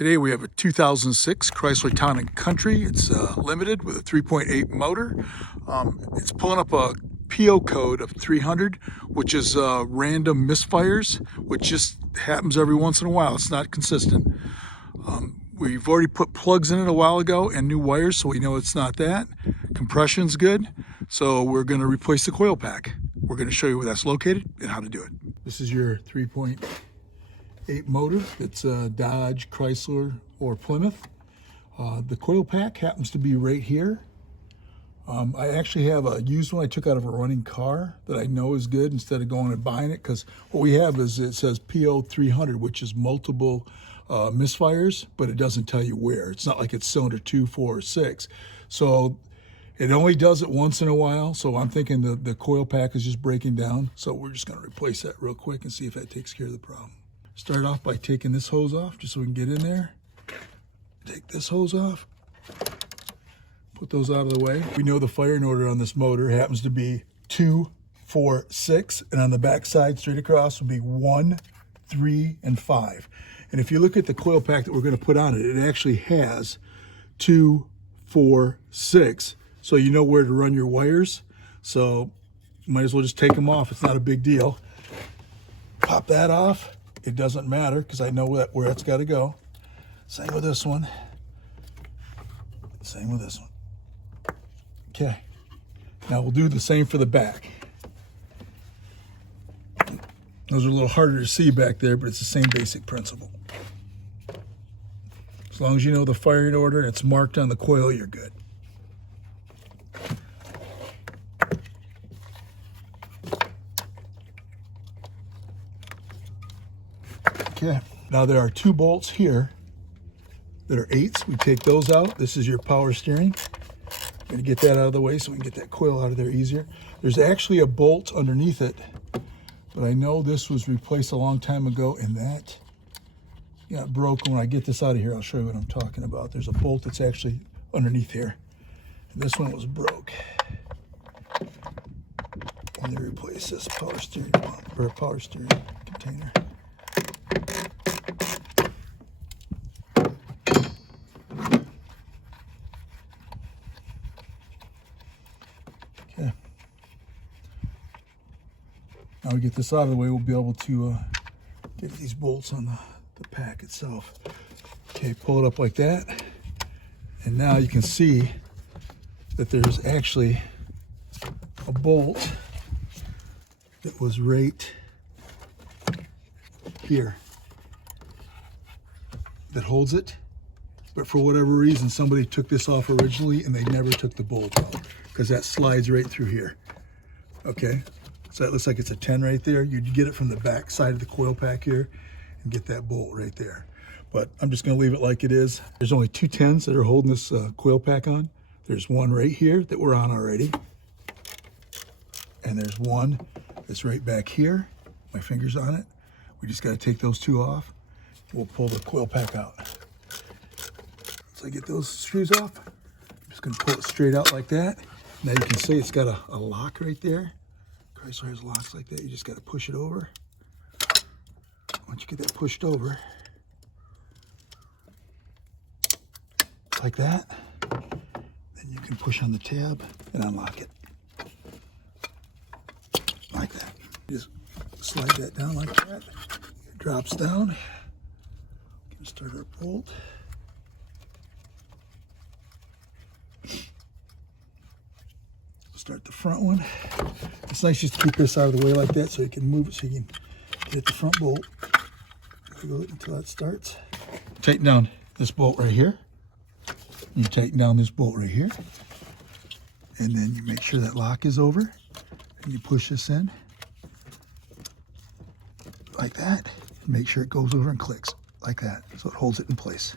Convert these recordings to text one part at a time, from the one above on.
Today we have a 2006 Chrysler Town Country. It's limited with a 3.8 motor. It's pulling up a PO code of 300, which is random misfires, which just happens every once in a while. It's not consistent. We've already put plugs in it a while ago and new wires, so we know it's not that. Compression's good, so we're going to replace the coil pack. We're going to show you where that's located and how to do it. This is your 3.8 motor. It's Dodge, Chrysler, or Plymouth. The coil pack happens to be right here. I actually have a used one I took out of a running car that I know is good instead of going and buying it, because what we have is it says PO 300, which is multiple misfires, but it doesn't tell you where. It's not like it's cylinder 2, 4, or 6. So it only does it once in a while. So I'm thinking the coil pack is just breaking down. So we're just going to replace that real quick and see if that takes care of the problem. Start off by taking this hose off just so we can get in there. Take this hose off. Put those out of the way. We know the firing order on this motor happens to be 2, 4, 6, and on the back side straight across would be 1, 3, and 5. And if you look at the coil pack that we're going to put on it, it actually has 2, 4, 6. So you know where to run your wires. So you might as well just take them off. It's not a big deal. Pop that off. It doesn't matter because I know where it's got to go. Same with this one. Same with this one. Okay. Now we'll do the same for the back. Those are a little harder to see back there, but it's the same basic principle. As long as you know the firing order and it's marked on the coil, you're good. Okay, now there are 2 bolts here that are 8s. We take those out. This is your power steering. I'm gonna get that out of the way so we can get that coil out of there easier. There's actually a bolt underneath it, but I know this was replaced a long time ago and that got broken. When I get this out of here, I'll show you what I'm talking about. There's a bolt that's actually underneath here. And this one was broke. And they replaced this power steering pump, or power steering container. Okay. Now we get this out of the way, we'll be able to get these bolts on the pack itself. Okay, pull it up like that. And now you can see that there's actually a bolt that was right here that holds it. But for whatever reason, somebody took this off originally and they never took the bolt out because that slides right through here. Okay, so that looks like it's a 10 right there. You'd get it from the back side of the coil pack here and get that bolt right there. But I'm just going to leave it like it is. There's only 2 10s that are holding this coil pack on. There's one right here that we're on already. And there's one that's right back here. My finger's on it. We just got to take those 2 off. We'll pull the coil pack out. So I get those screws off. I'm just going to pull it straight out like that. Now you can see it's got a lock right there. Chrysler has locks like that. You just got to push it over. Once you get that pushed over, like that, then you can push on the tab and unlock it. Like that. Just slide that down like that. It drops down. We can start our bolt. Start the front one. It's nice just to keep this out of the way like that so you can move it so you can get the front bolt. Until that starts. Tighten down this bolt right here. You tighten down this bolt right here. And then you make sure that lock is over. And you push this in. Like that. Make sure it goes over and clicks. Like that. So it holds it in place.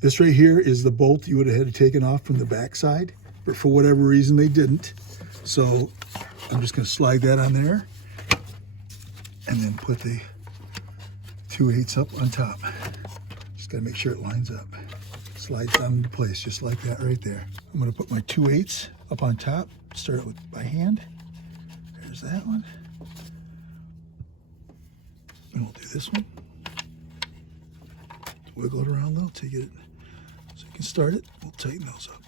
This right here is the bolt you would have had it taken off from the back side. But for whatever reason they didn't. So I'm just going to slide that on there. And then put the 2/8 up on top. Just got to make sure it lines up. Slides down into place just like that right there. I'm going to put my 2/8 up on top. Start it with by hand. There's that one. And we'll do this one. wiggle it around a little till you get it so you can start it. We'll tighten those up.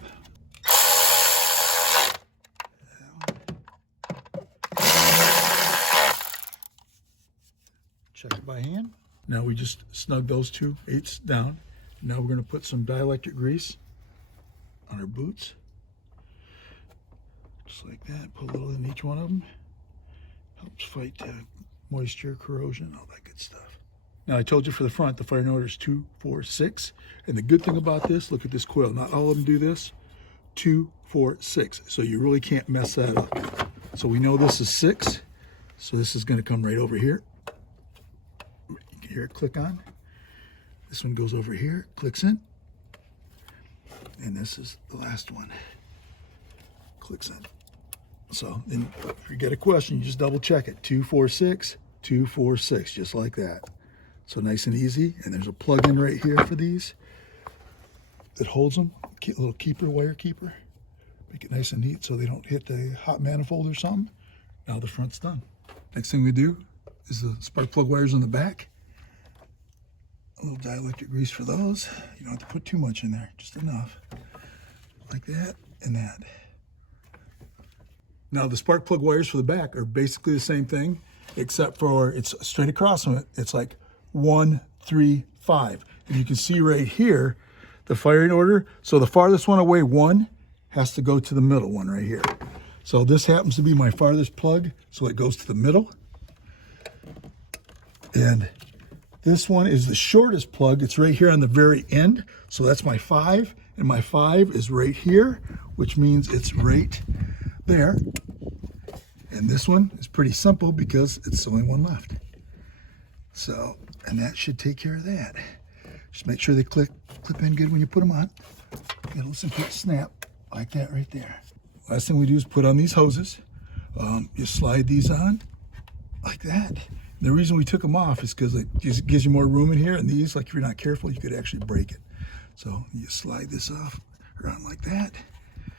Check it by hand. Now we just snug those 2/8 down. Now we're going to put some dielectric grease on our boots. Just like that. Put a little in each one of them. Helps fight moisture, corrosion, all that good stuff. Now I told you for the front, the firing order is 2, 4, 6. And the good thing about this, look at this coil. Not all of them do this. 2, 4, 6. So you really can't mess that up. So we know this is 6. So this is going to come right over here. You can hear it click on. This one goes over here, clicks in. And this is the last one. Clicks in. So then if you get a question, you just double check it. 2, 4, 6, 2, 4, 6, just like that. So nice and easy. And there's a plug-in right here for these that holds them. A little keeper, wire keeper. Make it nice and neat so they don't hit the hot manifold or something. Now the front's done. Next thing we do is the spark plug wires on the back. A little dielectric grease for those. You don't have to put too much in there, just enough. Like that and that. Now the spark plug wires for the back are basically the same thing, except for it's straight across from it. It's like 1, 3, 5. And you can see right here, the firing order. So the farthest one away, 1, has to go to the middle one right here. So this happens to be my farthest plug, so it goes to the middle. And this one is the shortest plug. It's right here on the very end. So that's my 5, and my 5 is right here, which means it's right there. And this one is pretty simple because it's the only one left. So, and that should take care of that. Just make sure they clip in good when you put them on. And listen to it snap like that right there. Last thing we do is put on these hoses. You slide these on like that. The reason we took them off is because it just gives you more room in here, and these, like if you're not careful, you could actually break it. So you slide this off around like that.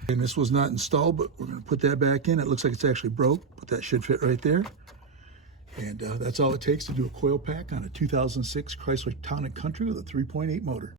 And this was not installed, but we're going to put that back in. It looks like it's actually broke, but that should fit right there. And that's all it takes to do a coil pack on a 2006 Chrysler Town Country with a 3.8 motor.